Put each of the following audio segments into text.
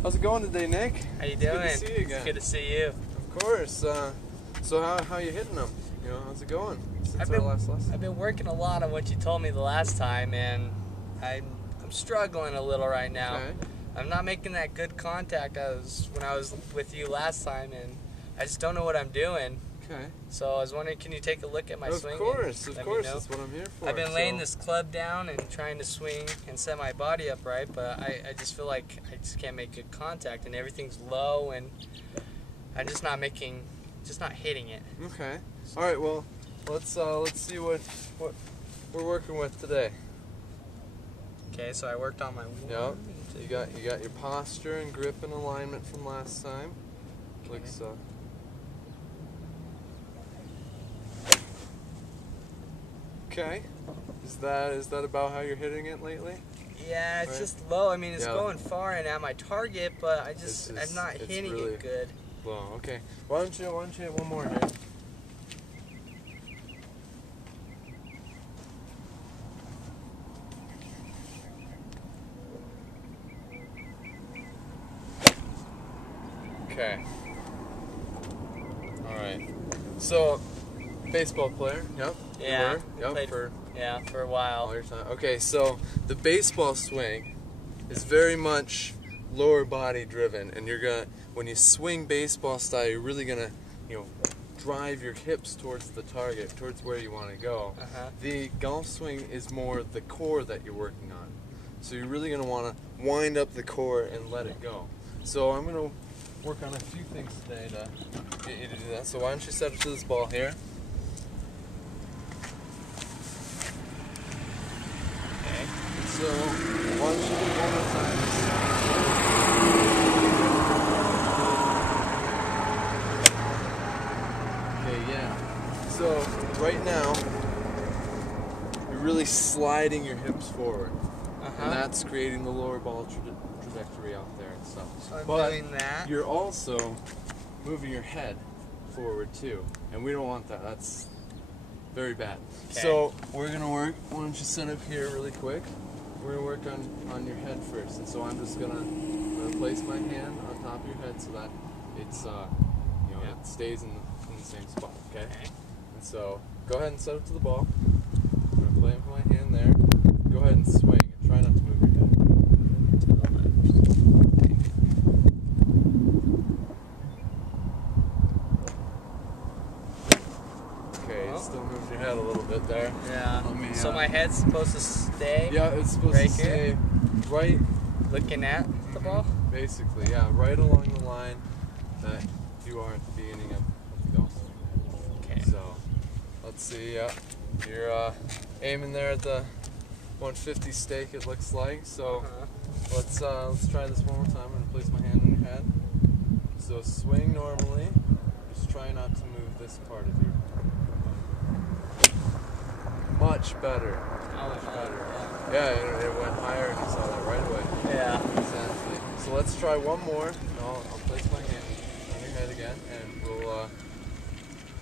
How's it going today, Nick? How you doing? It's good to see you again. It's good to see you. Of course. So how you hitting them? You know, how's it going since our last lesson? I've been working a lot on what you told me the last time, and I'm struggling a little right now. Okay. I'm not making that good contact when I was with you last time, and I just don't know what I'm doing. Okay. So I was wondering, can you take a look at my swing? Of course, that's what I'm here for. I've been laying this club down and trying to swing and set my body up right, but I just feel like I just can't make good contact, and everything's low, and I'm just not hitting it. Okay. All right. Well, let's see what we're working with today. Okay. So I worked on my one. Yep. You got your posture and grip and alignment from last time. Okay. Looks. Okay. Is that about how you're hitting it lately? Yeah, it's right? Just low. I mean, it's going far and at my target, but I'm not hitting really it good. Low. Okay. Why don't you hit one more here? Okay. All right. So, baseball player. Yep. Yeah. You were? Yep. For a while. All your time. Okay. So the baseball swing is very much lower body driven, and when you swing baseball style, you're really gonna, drive your hips towards the target, towards where you want to go. The golf swing is more the core that you're working on. So you're really gonna want to wind up the core and let it go. So I'm gonna work on a few things today to get you to do that. So why don't you set up to this ball here? Okay. So why don't you do it one more time? Okay, yeah. So right now you're really sliding your hips forward. And that's creating the lower ball trajectory out there and stuff. So I'm doing that. You're also moving your head forward too, and we don't want that. That's very bad. Okay. So we're gonna work. Why don't you sit up here really quick? We're gonna work on your head first, and so I'm just gonna place my hand on top of your head so that it's it stays in the same spot. Okay. And so go ahead and set up to the ball. I'm gonna play with my hand there. Go ahead and swing. Try not to move your head. Okay, still move your head a little bit there. Yeah. So my head's supposed to stay? Yeah, it's supposed to stay right. Looking at the ball? Basically, yeah, right along the line that you are at the beginning of the golf swing. Okay. So, let's see, yeah. You're aiming there at the 150 stake, it looks like. So let's try this one more time. I'm gonna place my hand on your head. So swing normally. Just try not to move this part of your. Much better. Much better. Yeah, it went higher, and you saw that right away. Yeah. Exactly. So let's try one more. I'll place my hand on your head again, and we'll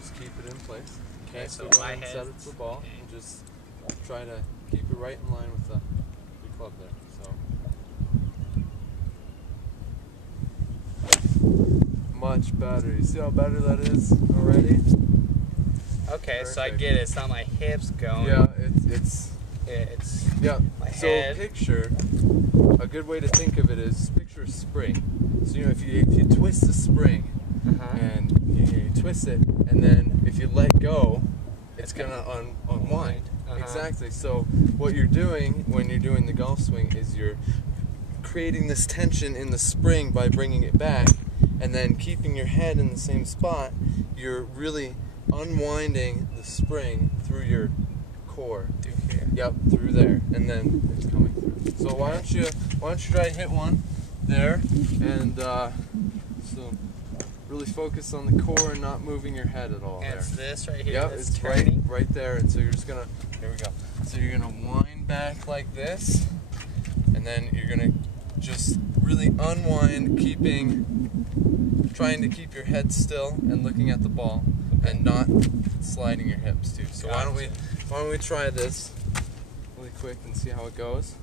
just keep it in place. Okay. So go ahead and set it to the ball, and just try to keep it right in line with your club there. So much better. You see how better that is already? Okay, Perfect. so I get it. It's not my hips going. Yeah, it's my so head. Picture a good way to think of it is picture a spring. So if you twist the spring and you twist it, and then if you let go, it's gonna unwind. Exactly. So what you're doing when you're doing the golf swing is you're creating this tension in the spring by bringing it back, and then keeping your head in the same spot. You're really unwinding the spring through your core. Through here. Yep, through there, and then it's coming through. So why don't you try to hit one there, and so really focus on the core and not moving your head at all. And there. it's this right here. Yep, that's it's turning. right there, and so you're just gonna. Here we go. So you're gonna wind back like this, and then you're gonna just really unwind, trying to keep your head still and looking at the ball, and not sliding your hips too. So why don't we try this really quick and see how it goes?